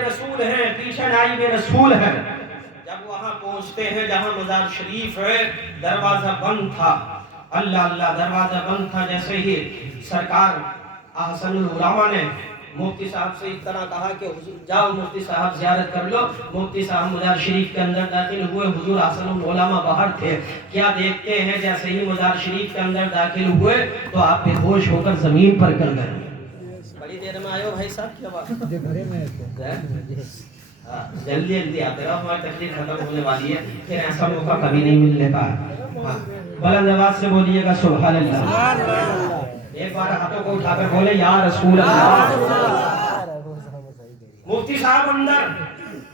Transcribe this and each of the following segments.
رسول ہیں، پیچھے نائب رسول ہیں۔ جب وہاں پہنچتے ہیں جہاں مزار شریف ہے، دروازہ بند تھا، اللہ اللہ، دروازہ بند تھا۔ جیسے ہی سرکار احسن العلماء نے مفتی صاحب سے اس طرح کہا کہ جاؤ مفتی صاحب زیارت کر لو، مفتی صاحب مزار شریف کے اندر داخل ہوئے، حضور احسن العلماء باہر تھے۔ کیا دیکھتے ہیں، جیسے ہی مزار شریف کے اندر داخل ہوئے تو آپ بے ہوش ہو کر زمین پر گر گئے۔ بڑی دیر میں آئے ہو بھائی صاحب، کیا بات ہے؟ جلدی جلدی آتے رہو، ہماری تقریر ختم ہونے والی ہے، پھر ایسا موقع کبھی نہیں ملنے پا۔ بلند آواز سے بولیے گا سبحان اللہ۔ ایک بار ہاتھوں کو اٹھا کر بولے یا رسول اللہ۔ مفتی صاحب اندر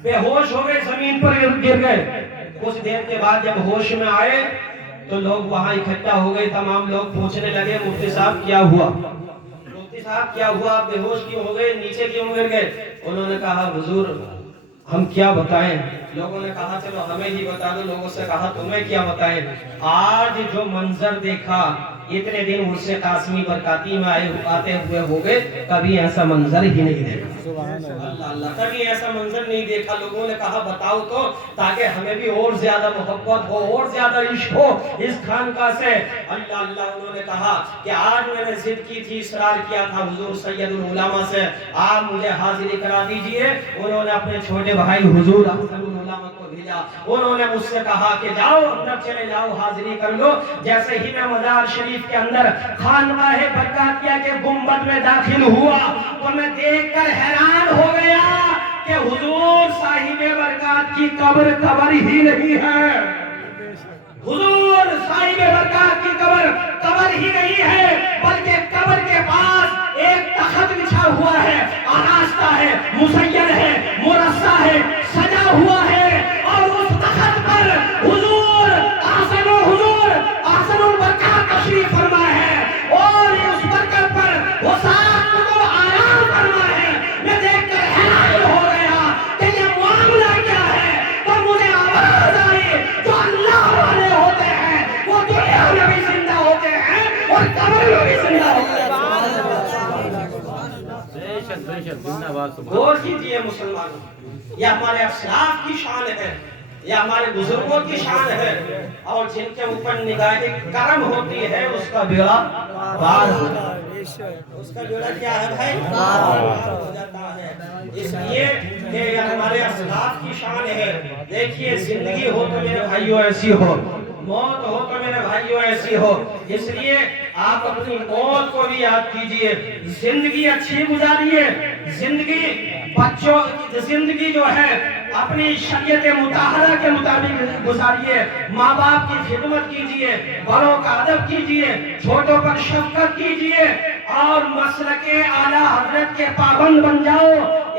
بے ہوش ہو گئے، زمین پر گر گئے۔ کچھ دیر کے بعد جب ہوش میں آئے تو لوگ وہاں اکٹھا ہو گئے، تمام لوگ پوچھنے لگے مفتی صاحب کیا ہوا، مفتی صاحب کیا ہوا، آپ بے ہوش کیوں ہو گئے، نیچے کیوں گر گئے؟ انہوں نے کہا حضور ہم کیا بتائیں۔ لوگوں نے کہا چلو ہمیں ہی بتا دو۔ لوگوں سے کہا تمہیں کیا بتائیں، آج جو منظر دیکھا، اتنے دن عرس قاسمی برکاتی میں آتے ہوئے ہو گئے، کبھی ایسا منظر ہی نہیں دیکھا۔ اللہ اللہ، کبھی ایسا منظر نہیں دیکھا۔ لوگوں نے کہا بتاؤ تو، تاکہ ہمیں بھی اور زیادہ محبت ہو، اور زیادہ عشق ہو اس خانقاہ سے۔ اللہ اللہ، انہوں نے کہا کہ آج میں نے ضد کی تھی، اصرار کیا تھا حضور سید العلماء سے، آپ مجھے حاضری کرا دیجئے۔ انہوں نے اپنے چھوٹے بھائی حضور احسن العلماء کو بھیجا، انہوں نے مجھ سے کہا کہ جاؤ اندر چلے جاؤ، حاضری کر لو۔ جیسے ہی میں مزار شریف کے اندر خانقاہ برکاتیہ کے گنبد میں داخل ہوا تو میں دیکھ کر حیران ہو گیا کہ حضور صاحب برکات کی قبر ہی نہیں ہے۔ حضور صاحب برکات کی قبر ہی نہیں ہے، بلکہ قبر کے پاس ایک تخت بچھا ہوا ہے، آراستہ ہے، مسیر ہے، مرصع ہے، سجا ہوا ہے، اور اس تخت پر حضور احسن البرکات تشریف فرما ہے، اور اس برکت پر وہ سات قدم آرام فرما ہے۔ میں دیکھ کر حیران ہو گیا کہ یہ معاملہ کیا ہے، تو مجھے آواز آئی جو اللہ والے ہوتے ہیں وہ دنیا میں بھی زندہ ہوتے ہیں اور قبر میں بھی زندہ ہوتے ہیں۔ غور کیجئے مسلمانوں، یہ ہمارے اسلاف کی شان ہے، یہ ہمارے بزرگوں کی شان ہے، اور جن کے اوپر نگاہ کرم ہوتی ہے اس کا بیڑا پار ہوتا ہے۔ اس کا بیڑا کیا ہے بھائی؟ پار ہو جاتا ہے۔ اس لیے کہ یہ ہمارے اسلاف کی شان ہے۔ دیکھیے زندگی ہو تو میرے بھائیوں ایسی ہو، موت ہو تو میرے بھائیوں ایسی ہو۔ اس لیے آپ اپنی موت کو بھی یاد کیجئے، زندگی اچھی گزاریے، زندگی جو ہے اپنی شریعت مطہرہ کے مطابق گزاریے، ماں باپ کی خدمت کیجئے، بڑوں کا ادب کیجئے، چھوٹوں پر شفقت کیجئے، اور مسلک اعلیٰ حضرت کے پابند بن جاؤ۔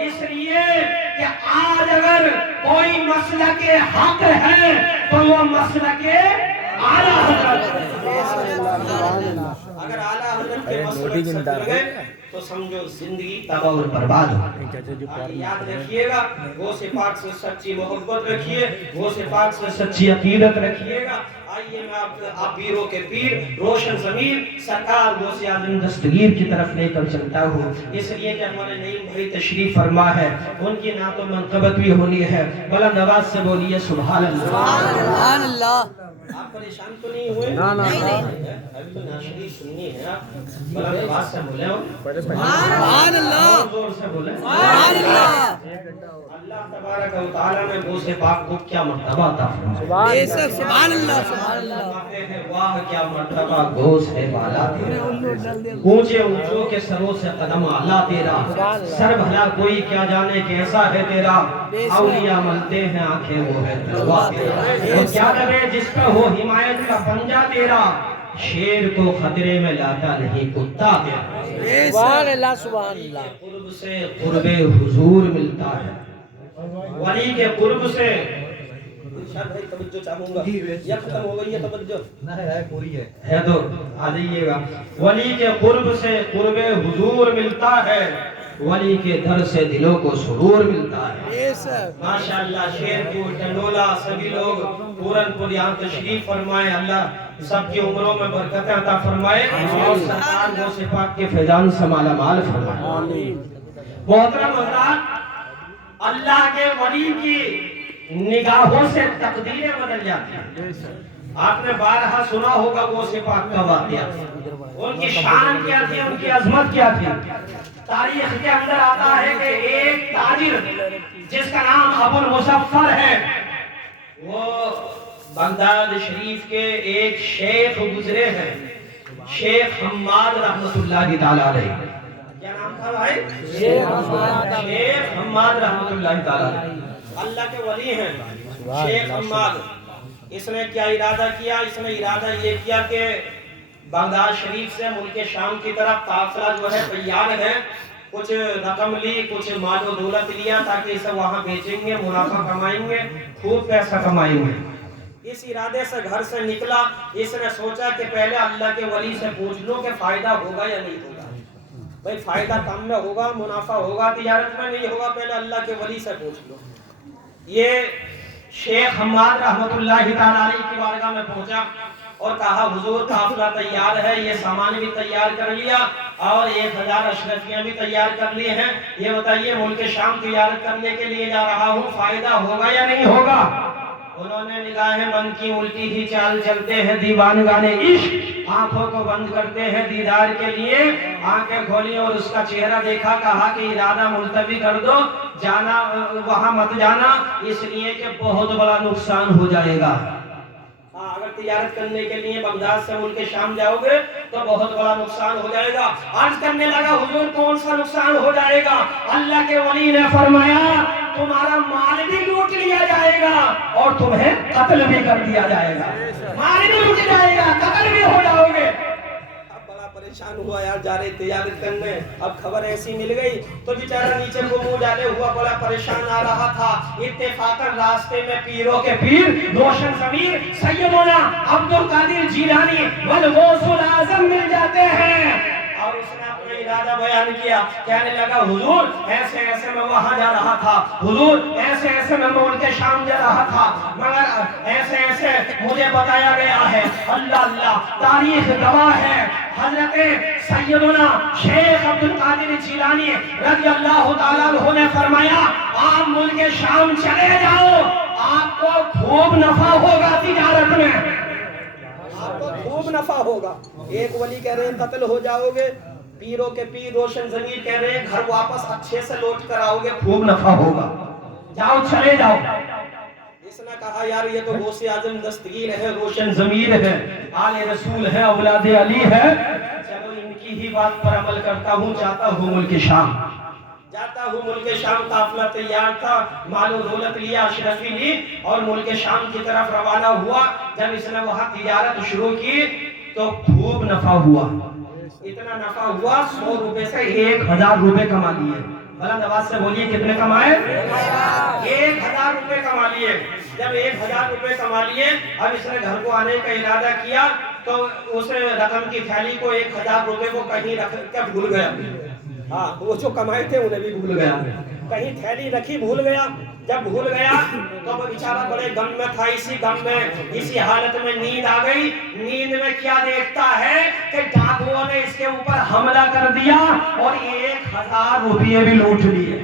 اس لیے کہ آج اگر کوئی مسلک حق ہے تو وہ مسلک اعلیٰ حضرت ہے۔ اگر اعلیٰ حضرت کے مسلک سے چل گئے تو سمجھو زندگی تباہ اور برباد ہو۔ یاد رکھیے گا، غوث پاک سے سچی محبت رکھیے، غوث پاک سے سچی عقیدت رکھیے گا۔ آئیے میں آپ پیروں کے پیر روشن ضمیر سرکار غوث اعظم دستگیر کی طرف لے کر چلتا ہوں، اس لیے کہ ہمارے نعیم بھائی تشریف فرما ہے، ان کی نعت و منقبت بھی ہونی ہے۔ بلند آواز سے بولیے سبحان اللہ۔ سبحان اللہ۔ آپ پریشان تو نہیں ہوئے؟ ابھی تو نعت شریف سننی ہے۔ آپ بلند آواز سے بولیں، سبحان اللہ، زور سے بولیں۔ سبحان اللہ۔ اللہ تبارک و تعالیٰ نے غوث پاک کو کیا مرتبہ عطا فرمایا۔ بے شک سبحان اللہ، سبحان اللہ۔ واہ کیا مرتبہ غوث والا تیرا، اونچے اونچوں کے سروں سے قدم اعلیٰ تیرا، سر بھلا کوئی کیا جانے کیسا ہے تیرا، اولیاء ملتے ہیں آنکھیں وہ ہے تقویٰ تیرا، وہ کیا کرے جس پہ ہو حمایت کا پنجہ تیرا، شیر کو خطرے میں لاتا نہیں کتا تیرا۔ سبحان اللہ، سبحان اللہ۔ قرب سے قرب حضور ملتا ہے، ولی کے قرب سے ارشاد بھائی توجہ چاہوں گا، یا ختم ہو گئی ہے توجہ؟ پوری ہے تو آ جائیے گا۔ ولی کے قرب سے قرب حضور ملتا ہے، ولی کے در سے دلوں کو سرور ملتا ہے۔ ماشاءاللہ، شیرپور، ٹنڈولا سبھی لوگ پورن پور یہاں تشریف فرمائے، اللہ سب کی عمروں میں برکتیں عطا فرمائے، اور سرکار غوث پاک کے فیضان سے مالا مال فرمائے۔ محترم حضرات، اللہ کے ولی کی نگاہوں سے تقدیریں بدل جاتی ہیں. آپ نے بارہا سنا ہوگا غوث پاک کا واقعہ. ان کی شان کیا تھی, ان کی عظمت کیا تھی. تاریخ کے اندر آتا ہے کہ ایک تاجر جس کا نام ابو المظفر ہے, وہ بغداد شریف کے ایک شیخ گزرے ہیں, شیخ حماد رحمت اللہ تعالی علیہ. کیا نام تھا بھائی؟ شیخ حماد رحمت اللہ تعالی علیہ. اللہ کے ولی ہیں شیخ حماد. اس نے کیا ارادہ کیا؟ اس نے ارادہ یہ کیا کہ بغداد شریف سے ملک شام کی طرف قافلہ جو ہے تیار ہے, کچھ رقم لی, کچھ مال و دولت لیا تاکہ اسے وہاں بیچیں گے, منافع کمائیں گے, خوب پیسہ کمائیں گے. اس ارادے سے گھر سے نکلا. اس نے سوچا کہ پہلے اللہ کے ولی سے پوچھ لوں کہ فائدہ ہوگا یا نہیں ہوگا. بھئی فائدہ کم میں ہوگا, منافع ہوگا, تجارت میں نہیں ہوگا, پہلے اللہ کے ولی سے پوچھ لو. یہ شیخ حماد رحمت اللہ تعالی علیہ کی بارگاہ میں پہنچا اور کہا حضور قافلہ تیار ہے, یہ سامان بھی تیار کر لیا اور 1000 اشرفیاں بھی تیار کر لی ہیں, یہ بتائیے ملک شام تجارت کرنے کے لیے جا رہا ہوں, فائدہ ہوگا یا نہیں ہوگا؟ انہوں نے نگاہیں بند کی, الٹی ہی چال چلتے ہیں دیوانگان عشق, آنکھوں کو بند کرتے ہیں دیدار کے لیے. آنکھیں کھولی اور اس کا چہرہ دیکھا, کہا کہ ارادہ ملتوی کر دو, جانا وہاں مت جانا, اس لیے کہ بہت بڑا نقصان ہو جائے گا. اگر تجارت کرنے کے لیے بغداد سے ملک شام جاؤ گے تو بہت بڑا نقصان ہو جائے گا. عرض کرنے لگا حضور کون سا نقصان ہو جائے گا؟ اللہ کے ولی نے فرمایا تمہارا مال بھی لوٹ لیا جائے گا اور تمہیں قتل بھی کر دیا جائے گا. مال بھی لوٹ جائے گا, قتل بھی ہو جاؤ گے. اب بڑا پریشان ہوا یار, جا رہے تجارت کرنے, اب خبر ایسی مل گئی تو بیچارہ نیچے کو منہ ڈالے ہوا بڑا پریشان آ رہا تھا. اتفاقاً راستے میں پیروں کے پیر روشن ضمیر سیدنا عبد القادر جیلانی والغوث الاعظم مل جاتے ہیں. اور اس نے اپنا ارادہ بیان کیا, کہنے لگا حضور ایسے ایسے میں وہاں جا رہا تھا, حضور ایسے ایسے میں ملک شام جا رہا تھا, مگر ایسے ایسے مجھے بتایا گیا ہے. اللہ اللہ, تاریخ گواہ ہے, حضرت سیدنا شیخ عبد القادر جیلانی رضی اللہ تعالیٰ عنہ نے فرمایا آپ ملک شام چلے جاؤ, آپ کو خوب نفع ہوگا تجارت میں, آپ کو خوب نفع ہوگا. ایک ولی کہہ رہے ہیں قتل ہو جاؤ گے, پیروں کے پیر روشن ضمیر کہہ رہے ہیں گھر واپس اچھے سے لوٹ کر آؤ گے, خوب نفع ہوگا, جاؤ چلے جاؤ. اس نے کہا یار یہ تو غوث اعظم دستگیر ہے, روشن ضمیر ہے, آل رسول ہے, اولاد علی ہے, چلو ان کی ہی بات پر عمل کرتا ہوں, جاتا ہوں ملک شام. جاتا ہوں ملک شام. قافلہ تیار تھا, مال و دولت لیا, اشرفی لی اور ملک شام کی طرف روانہ ہوا. جب اس نے وہاں تجارت شروع کی تو خوب نفع ہوا. اتنا نفع ہوا 100 روپے سے 1000 روپے کما لیے. بلند آواز سے بولیے کتنے کمائے؟ 1000 روپے کما لیے. جب 1000 روپے کما لیے, اب اس نے گھر کو آنے کا ارادہ کیا تو اس رقم کی تھیلی کو 1000 روپے کو کہیں رکھ کے بھول گیا. ہاں, وہ جو کمائے تھے انہیں بھی بھول گیا, کہیں تھیلی رکھی بھول گیا. جب بھول گیا تو وہ بیچارہ بڑے غم میں تھا. اسی غم میں, اسی حالت میں نیند آ گئی. نیند میں کیا دیکھتا ہے کہ ڈاکوؤں نے اس کے اوپر حملہ کر دیا اور 1000 روپے بھی لوٹ لیے.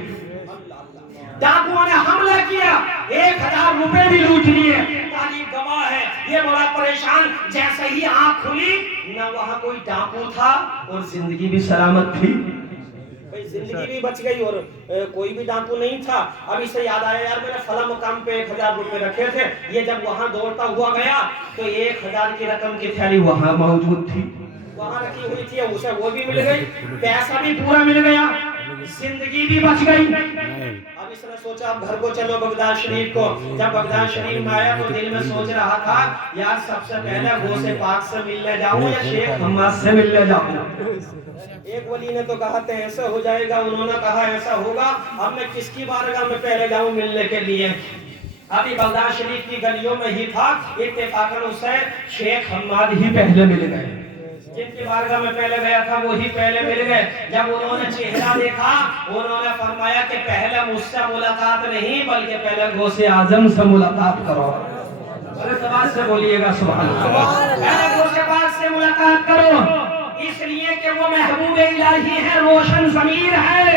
ڈاکوؤں نے حملہ کیا, 1000 روپے بھی لوٹ لیے. تاریخ گواہ ہے. یہ بڑا پریشان, جیسے ہی آنکھ کھلی نہ وہاں کوئی ڈاکو تھا اور زندگی بھی سلامت تھی. زندگی بھی بچ گئی اور کوئی بھی ڈاکو نہیں تھا. اب اسے یاد آیا یار میں نے فلاں مقام پہ 1000 روپے رکھے تھے. یہ جب وہاں دوڑتا ہوا گیا تو 1000 کی رقم کی تھیلی وہاں موجود تھی, وہاں رکھی ہوئی تھی. اسے وہ بھی مل گئی, پیسہ بھی پورا مل گیا, زندگی بھی بچ گئی. اب اس نے سوچا اب گھر کو چلو بغداد شریف کو. جب بغداد شریف میں آیا تو دل میں سوچ رہا تھا یار سب سے پہلے غوث پاک سے ملنے جاؤں یا شیخ حماد سے ملنے جاؤں. ایک ولی نے تو کہا تھا ایسا ہو جائے گا, انہوں نے کہا ایسا ہوگا. اب میں کس کی بارگاہ میں پہلے جاؤں ملنے کے لیے؟ ابھی بغداد شریف کی گلیوں میں ہی تھا, اتفاقاً اسے شیخ حماد ہی پہلے مل گئے. جن کی بارگاہ میں پہلے گیا تھا وہی پہلے مل گئے. جب انہوں نے چہرہ دیکھا انہوں نے فرمایا کہ پہلے مجھ سے ملاقات نہیں بلکہ پہلے غوث اعظم سے ملاقات کرو. بلند سے بولیے گا سبحان اللہ. پہلے غوث پاک سے ملاقات کرو, اس لیے کہ وہ محبوب الہی ہے, روشن ضمیر ہے.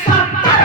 70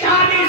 40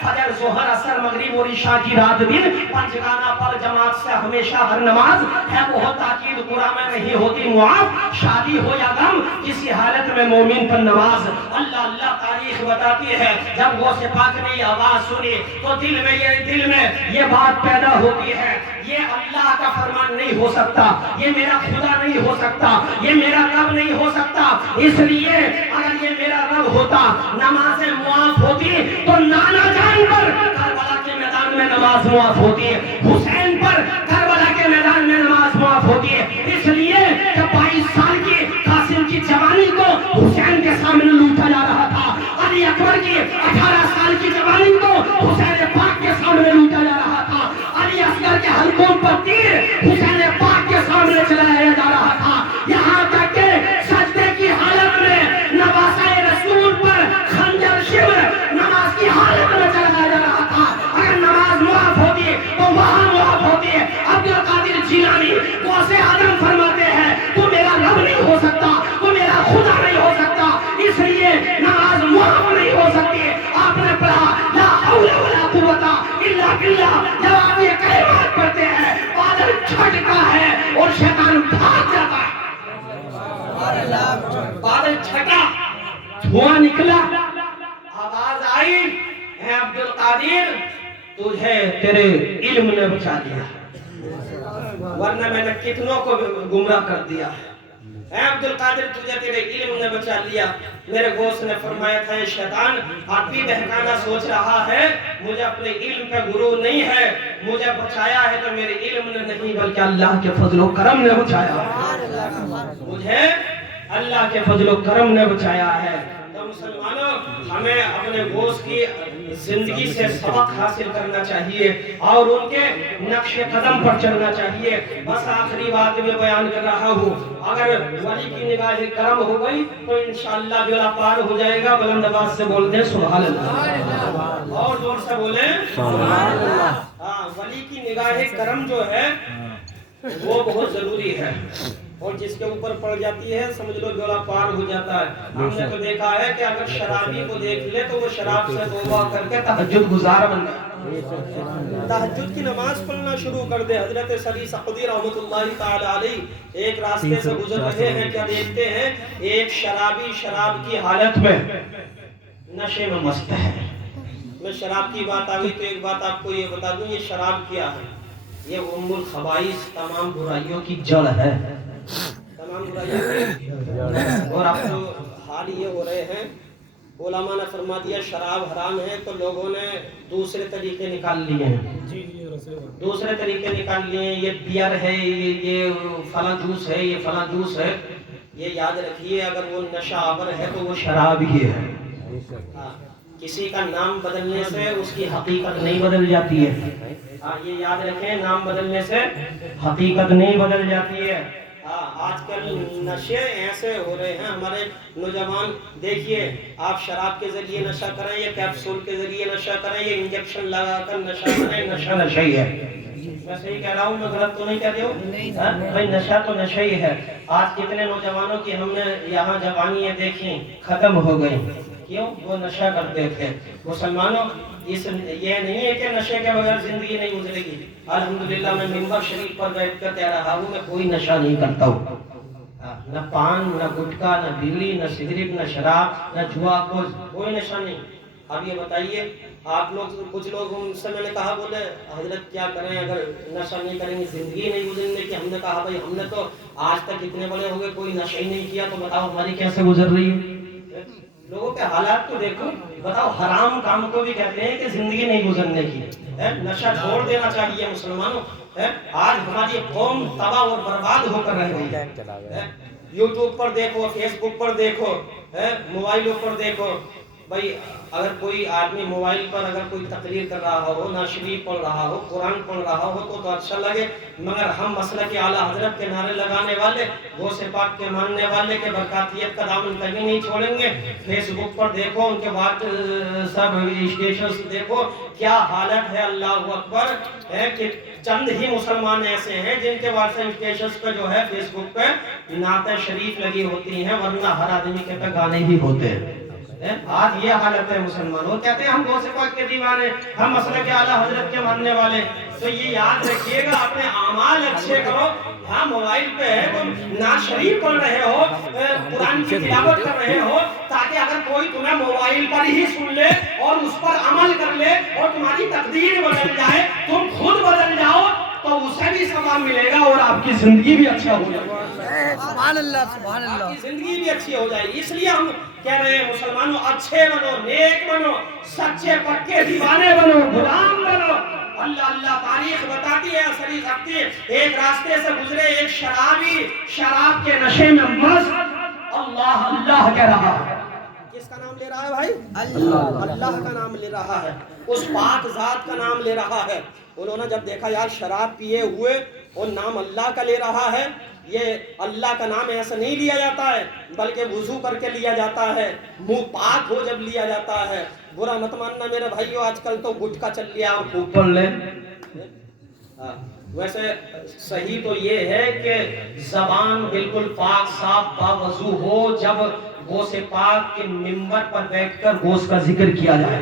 فجر ظہر عصر مغرب اور عشاء کی رات دن پنجگانہ پر جماعت سے ہمیشہ ہر نماز ہے بہت تاکید قرآن میں نہیں ہوتی معاف شادی ہو یا غم کسی حالت میں مومن پر نماز اللہ اللہ تاریخ بتاتی ہے جب غوث پاک نے یہ آواز سنی تو دل میں یہ بات پیدا ہوتی ہے یہ اللہ کا فرمان نہیں ہو سکتا یہ میرا خدا نہیں ہو سکتا یہ میرا رب نہیں ہو سکتا اس لیے اگر یہ میرا رب ہوتا نمازیں معاف ہوتی تو نانا جان پر کربلا کے میدان میں نماز معاف ہوتی حسین پر کربلا کے میدان میں نماز معاف ہوتی اس لیے کہ 22 سال کی قاسم کی جوانی کو حسین کے سامنے لوٹا جا رہا تھا علی اکبر کی 18 سال کی جوانی کو حسین پاک کے سامنے لوٹا جا رہا تھا علی اصغر کے حلقوں پر تیر حسین پاک کے سامنے چلایا جا رہا تھا یہاں تک کہ سجدے کی حالت میں نواسہ رسول پر خنجر شمر نماز کی حالت میں چلایا جا رہا تھا اگر نماز معاف ہوتی تو وہاں معاف ہوتی عبد القادر جیلانی غوث اعظم فرماتے ہیں تو میرا رب نہیں ہو سکتا تو میرا خدا نہیں ہو سکتا اس لیے نماز معاف نہیں ہو سکتی آپ نے پڑھا لا حول ولا قوت الا باللہ جب آپ یہ کلمات پڑھتے ہیں بادل چھٹتا ہے اور شیطان بھاگ جاتا ہے بادل چھٹا دھواں نکلا آواز آئی اے عبد القادر تجھے تیرے علم نے بچا دیا ورنہ میں نے کتنوں کو گمراہ کر دیا اے عبد القادر تجھے تیرے علم نے بچا لیا میرے غوث نے فرمایا تھا یہ شیطان آپ بھی بہکانا سوچ رہا ہے مجھے اپنے علم پہ غرور نہیں ہے مجھے بچایا ہے تو میرے علم نے نہیں بلکہ اللہ کے فضل و کرم نے بچایا مجھے اللہ کے فضل و کرم نے بچایا ہے تو مسلمانوں ہمیں اپنے غوث کی زندگی سے سبق حاصل کرنا چاہیے اور ان کے نقش قدم پر چلنا چاہیے بس آخری بات میں بیان کر رہا ہوں اگر ولی کی نگاہ کرم ہو گئی تو انشاءاللہ بیڑا پار ہو جائے گا بلند آواز سے بول دیں سبحان اللہ اور زور سے بولیں سبحان اللہ ہاں ولی کی نگاہ کرم جو ہے وہ بہت ضروری ہے اور جس کے اوپر پڑ جاتی ہے سمجھ لو بیڑا پار ہو جاتا ہے ہم نے تو دیکھا ہے کہ اگر شرابی کو دیکھ لے تو وہ شراب سے توبہ کر کے تہجد گزار بن جائے تہجد کی نماز پڑھنا شروع کر دے حضرت سری سعودی رحمۃ اللہ تعالی علیہ ایک راستے سے گزر رہے ہیں کیا دیکھتے ہیں ایک شرابی شراب کی حالت میں نشے میں مست ہے میں شراب کی بات آ گئی تو ایک بات آپ کو یہ بتا دوں یہ شراب کیا ہے یہ ام الخبائث تمام برائیوں کی جڑ ہے تمام برائیوں اور اب تو حال یہ ہو رہے ہیں علماء نے فرما دیا شراب حرام ہے تو لوگوں نے دوسرے طریقے نکال لیے ہیں دوسرے طریقے نکال لیے ہیں یہ بیئر ہے یہ فلاں جوس ہے یہ فلاں جوس ہے یہ یاد رکھیے اگر وہ نشہ آور ہے تو وہ شراب ہی ہے کسی کا نام بدلنے سے اس کی حقیقت نہیں بدل جاتی ہے یہ یاد رکھیں نام بدلنے سے حقیقت نہیں بدل جاتی ہے آج کل نشے ایسے ہو رہے ہیں ہمارے نوجوان دیکھیے آپ شراب کے ذریعے نشہ کریں یا کیپسول کے ذریعے نشہ کریں یا انجیکشن لگا کر نشہ کریں نشہ نشہ ہی ہے میں صحیح کہہ رہا ہوں میں غلط تو نہیں کہہ رہی ہوں بھائی نشہ تو نشہ ہی ہے آج کتنے نوجوانوں کی ہم نے یہاں جوانیاں دیکھی ختم ہو گئی کیوں وہ نشہ کرتے تھے مسلمانوں یہ نہیں ہے کہ نشے کے بغیر زندگی نہیں گزرے گی الحمدللہ میں منبر شریف پر بیٹھ کر کہہ رہا ہوں میں کوئی نشہ نہیں کرتا ہوں نہ پان نہ گٹکا نہ بیڑی نہ سگریٹ نہ شراب نہ جوا کوئی نشہ نہیں اب یہ بتائیے آپ لوگ کچھ لوگ ان سے میں نے کہا بولے حضرت کیا کریں اگر نشہ نہیں کریں گے زندگی نہیں گزرنے کی ہم نے کہا بھائی ہم نے تو آج تک اتنے بڑے ہو گئے کوئی نشہ ہی نہیں کیا تو بتاؤ ہماری کیسے گزر رہی ہے لوگوں کے حالات کو دیکھو بتاؤ حرام کام کو بھی کہتے ہیں کہ زندگی نہیں گزرنے کی نشہ چھوڑ دینا چاہیے مسلمانوں آج ہماری قوم تباہ اور برباد ہو کر رہ گئی ہے یوٹیوب پر دیکھو فیس بک پر دیکھو موبائلوں پر دیکھو بھائی اگر کوئی آدمی موبائل پر اگر کوئی تقریر کر رہا ہو نعت شریف پڑھ رہا ہو قرآن پڑھ رہا ہو تو اچھا لگے مگر ہم مسلک اعلیٰ حضرت کے نعرے لگانے والے غوث پاک کے ماننے والے کے برکاتیت کا دامن کہیں نہیں چھوڑیں گے فیس بک پر دیکھو ان کے بعد سب اسٹیشنز دیکھو کیا حالت ہے اللہ اکبر ہے کہ چند ہی مسلمان ایسے ہیں جن کے واٹس ایپ اسٹیشنز پہ جو ہے فیس بک پہ نعت شریف لگی ہوتی ہیں ورنہ ہر آدمی کے پہ گانے ہی ہوتے ہیں آج یہ حالت ہے مسلمانوں، کہتے ہیں ہم غوث پاک کے دیوانے، ہم مسلک اعلیٰ حضرت کے ماننے والے. تو یہ یاد رکھیے گا اپنے اعمال اچھے کرو. ہاں موبائل پہ ہے تم نعت شریف پڑھ رہے ہو، قرآن کی تلاوت کر رہے ہو، تاکہ اگر کوئی تمہیں موبائل پر ہی سن لے اور اس پر عمل کر لے اور تمہاری تقدیر بدل جائے، تم خود بدل جاؤ تو اسے بھی ثواب ملے گا اور آپ کی زندگی بھی اچھا ہو جائے گا. سبحان اللہ سبحان آپ اللہ. کی زندگی بھی اچھی ہو جائے گی. اس لیے ہم کہہ رہے ہیں مسلمانوں اچھے بنو، نیک بنو، سچے پکے دیوانے بنو، غلام بنو. اللہ اللہ تاریخ بتاتی ہے اثری رکھتی ہے. ایک راستے سے گزرے ایک شرابی، شراب کے نشے میں مست اللہ اللہ کہہ رہا ہے. کس کا نام لے رہا ہے بھائی؟ اللہ کا نام لے رہا ہے، اس پاک ذات کا نام لے رہا ہے. انہوں نے جب دیکھا یار شراب پیے ہوئے اور نام اللہ کا لے رہا ہے، یہ اللہ کا نام ایسا نہیں لیا جاتا ہے بلکہ وضو کر کے لیا جاتا ہے، منہ پاک ہو جب لیا جاتا ہے. برا مت ماننا میرے بھائیو، آج کل تو گٹکا چل لیا اور خوب پڑھ لیں. ویسے صحیح تو یہ ہے کہ زبان بالکل پاک صاف باوضو ہو جب غوث پاک کے منبر پر بیٹھ کر غوث کا ذکر کیا جائے.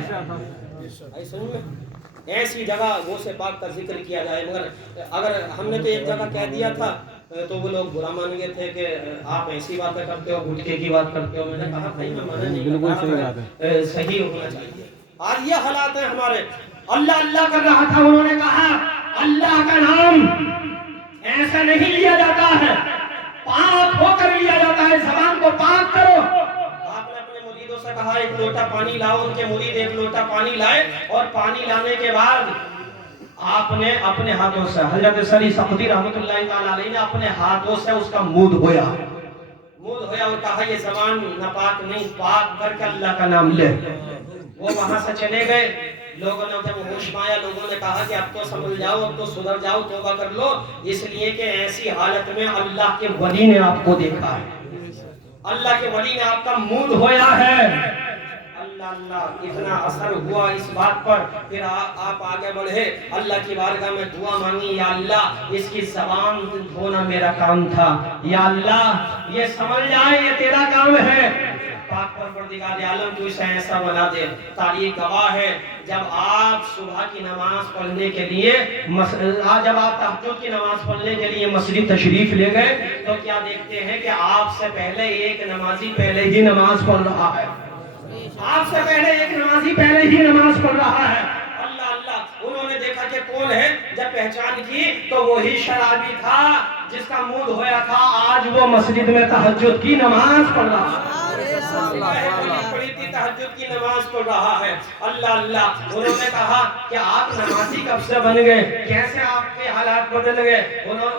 ایسی جگہ غوث پاک کا ذکر کیا جائے. مگر اگر ہم نے تو ایک جگہ کہہ دیا تھا تو وہ لوگ برا مان گئے تھے کہ آپ ایسی باتیں کرتے ہو، گٹکے کی بات کرتے ہو. میں نے کہا بھائی میں مانا نہیں کرتا، صحیح ہونا چاہیے. آج یہ حالات ہیں ہمارے. اللہ اللہ کر رہا تھا، انہوں نے کہا اللہ کا نام ایسا نہیں لیا جاتا ہے، پاک ہو کر لیا جاتا ہے. زبان کو پاک کرو. آپ نے اپنے مریدوں سے کہا ایک لوٹا پانی لاؤ. ان کے مرید ایک لوٹا پانی لائے اور پانی لانے کے بعد آپ نے اپنے ہاتھوں سے، حضرت سری سقطی رحمت اللہ تعالی علیہ نے اپنے ہاتھوں سے اس کا منہ دھویا اور کہا یہ زبان ناپاک نہیں، پاک کر کے اللہ کا نام لے. وہ وہاں سے چلے گئے. لوگوں نے جب ہوش میں آیا لوگوں نے کہا کہ اب تو سمجھ جاؤ، اب تو سدھر جاؤ، توبہ کر لو، اس لیے کہ ایسی حالت میں اللہ کے ولی نے آپ کو دیکھا ہے، اللہ کے ولی نے آپ کا منہ دھویا ہے. اللہ اللہ اتنا اثر ہوا اس بات پر. پھر آپ آگے بڑھے، اللہ کی بارگاہ میں دعا مانگی، یا اللہ اس کی زبان دھونا میرا کام تھا، یا اللہ یہ سمجھ جائے یہ تیرا کام ہے. پاک پروردگار عالم تو اسے ایسا بنا دے. تاریخ گواہ ہے جب آپ صبح کی نماز پڑھنے کے لیے جب آپ تہجد کی نماز پڑھنے کے لیے مسجد تشریف لے گئے تو کیا دیکھتے ہیں کہ آپ سے پہلے ایک نمازی پہلے ہی نماز پڑھ رہا ہے. آپ سے پہلے ایک نمازی پہلے ہی نماز پڑھ رہا ہے. اللہ اللہ انہوں نے دیکھا کہ کون ہے. جب پہچان کی تو وہی شرابی تھا جس کا منہ دھویا تھا. آج وہ مسجد میں تہجد کی نماز پڑھ رہا ہے، تہجد کی نماز پڑھ رہا ہے. اللہ اللہ انہوں نے کہا کہ آپ نمازی کب سے بن گئے، کیسے آپ کے حالات بدل گئے.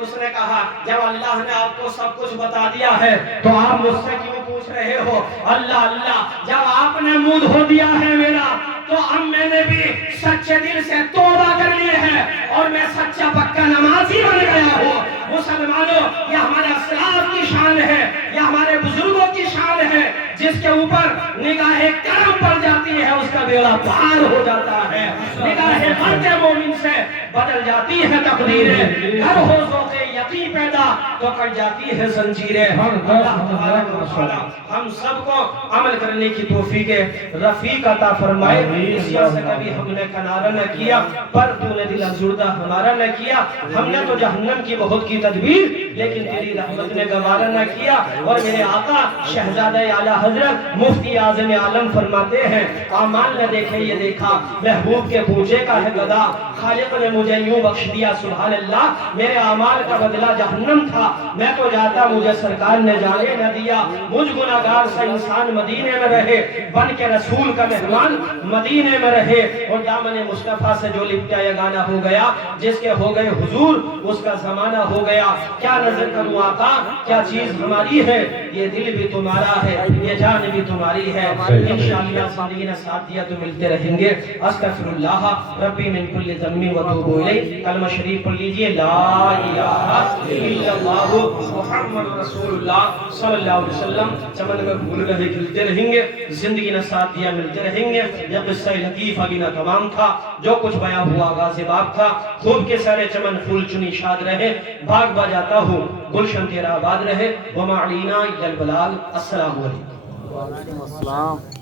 اس نے کہا جب اللہ نے آپ کو سب کچھ بتا دیا ہے تو آپ مجھ سے کیوں پوچھ رہے ہو. اللہ اللہ جب آپ نے منہ دھو دیا ہے میرا تو اب میں نے بھی سچے دل سے توبہ کر لی ہے اور میں سچا پکا نمازی بن گیا ہوں. مسلمانوں یہ ہمارے اسلاف کی شان ہے، یہ ہمارے بزرگوں کی شان ہے. جس کے اوپر نگاہ کرم پڑ جاتی ہے اس کا بیڑا پار ہو جاتا ہے. نگاہ مرد مومن سے بدل جاتی ہے تقدیریں. ہر ہو ذوق یقین پیدا تو کٹ جاتی ہے زنجیریں. اللہ تبارک و تعالی ہم سب کو عمل کرنے کی توفیق رفیق عطا فرمائے. اس سے کبھی ہم نے کنارہ نہ کیا پر تو نے دل افزردہ ہمارا نہ کیا. ہم نے تو جہنم کی بہت کی تدبیر لیکن تیری رحمت نے گوارا نہ کیا. اور میرے آقا شہزادہ اعلیٰ حضرت مفتی اعظم عالم فرماتے ہیں اعمال نہ دیکھے یہ دیکھا، محبوب کے پوچھے کا ہے گدا. خالق نے مجھے یوں بخش دیا سبحان اللہ. میرے اعمال کا بدلہ جہنم تھا، میں تو جاتا مجھے سرکار نے جانے نہ دیا. مجھ گناہگار سا انسان مدینے میں رہے، بن کے رسول کا مہمان مدینے میں رہے. اور دامن مصطفیٰ سے جو لپٹا یگانہ ہو گیا، جس کے ہو گئے حضور اس کا زمانہ ہو گیا. کیا نظر کروں آقا کیا چیز ہماری ہے، یہ دل بھی تمہارا ہے، یہ جان بھی تمہاری ہے. انشاءاللہ زندگی نے ساتھ دیا تو ملتے رہیں گے. استغفر اللہ ربی من کل ذنب وتوب الیہ. کلمہ شریف پڑھ لیجئے لا الہ الا اللہ محمد رسول اللہ صلی اللہ علیہ وسلم. چمن میں بھول رہے کھلتے رہیں گے، زندگی نے ساتھ دیا ملتے رہیں گے. یہ قصہ لطیف ابھی نہ تمام تھا، جو کچھ بیان ہوا غازِ باب تھا. خوب کے سارے چمن پھول چنی شاد رہے، باغ بجاتا ہوں گلشن تیرا آباد رہے. وما علینا الا البلاغ. السلام علیکم. وعلیکم السلام.